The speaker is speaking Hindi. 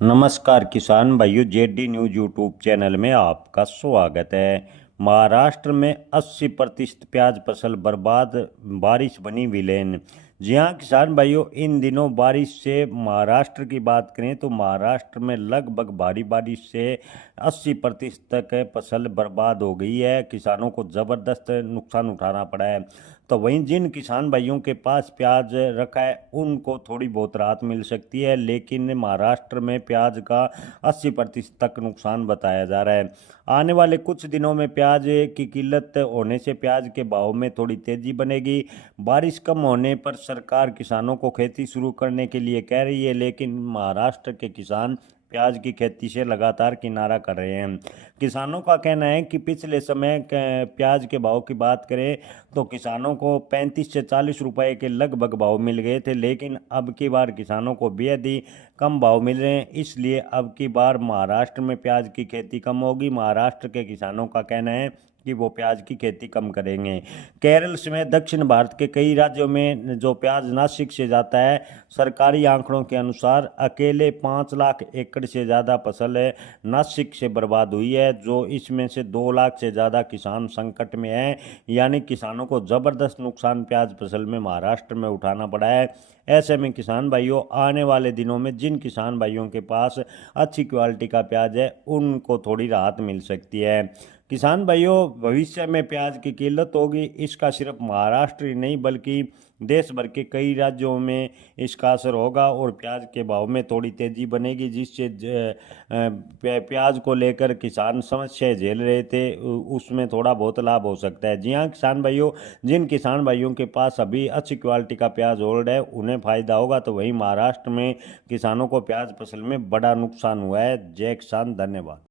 नमस्कार किसान भाइयों, जेडी न्यूज यूट्यूब चैनल में आपका स्वागत है। महाराष्ट्र में 80% प्याज फसल बर्बाद, बारिश बनी विलेन। जी हाँ किसान भाइयों, इन दिनों बारिश से महाराष्ट्र की बात करें तो महाराष्ट्र में लगभग भारी बारिश से 80% तक फसल बर्बाद हो गई है। किसानों को ज़बरदस्त नुकसान उठाना पड़ा है। तो वहीं जिन किसान भाइयों के पास प्याज रखा है उनको थोड़ी बहुत राहत मिल सकती है, लेकिन महाराष्ट्र में प्याज का 80% तक नुकसान बताया जा रहा है। आने वाले कुछ दिनों में प्याज की किल्लत होने से प्याज के भाव में थोड़ी तेजी बनेगी। बारिश कम होने पर सरकार किसानों को खेती शुरू करने के लिए कह रही है, लेकिन महाराष्ट्र के किसान प्याज की खेती से लगातार किनारा कर रहे हैं। किसानों का कहना है कि पिछले समय प्याज के भाव की बात करें तो किसानों को 35 से 40 रुपए के लगभग भाव मिल गए थे, लेकिन अब की बार किसानों को बेहद ही कम भाव मिल रहे हैं। इसलिए अब की बार महाराष्ट्र में प्याज की खेती कम होगी। महाराष्ट्र के किसानों का कहना है कि वो प्याज की खेती कम करेंगे। केरल समेत दक्षिण भारत के कई राज्यों में जो प्याज नासिक से जाता है, सरकारी आंकड़ों के अनुसार अकेले 5 लाख एकड़ से ज़्यादा फसल है नासिक से बर्बाद हुई है, जो इसमें से 2 लाख से ज़्यादा किसान संकट में हैं। यानी किसानों को ज़बरदस्त नुकसान प्याज फसल में महाराष्ट्र में उठाना पड़ा है। ऐसे में किसान भाइयों, आने वाले दिनों में जिन किसान भाइयों के पास अच्छी क्वालिटी का प्याज है उनको थोड़ी राहत मिल सकती है। किसान भाइयों, भविष्य में प्याज की किल्लत होगी, इसका सिर्फ महाराष्ट्र ही नहीं बल्कि देश भर के कई राज्यों में इसका असर होगा और प्याज के भाव में थोड़ी तेजी बनेगी, जिससे प्याज को लेकर किसान समस्याएं झेल रहे थे उसमें थोड़ा बहुत लाभ हो सकता है। जी हाँ किसान भाइयों, जिन किसान भाइयों के पास अभी अच्छी क्वालिटी का प्याज होल्ड है उन्हें फायदा होगा। तो वहीं महाराष्ट्र में किसानों को प्याज फसल में बड़ा नुकसान हुआ है। जय किसान, धन्यवाद।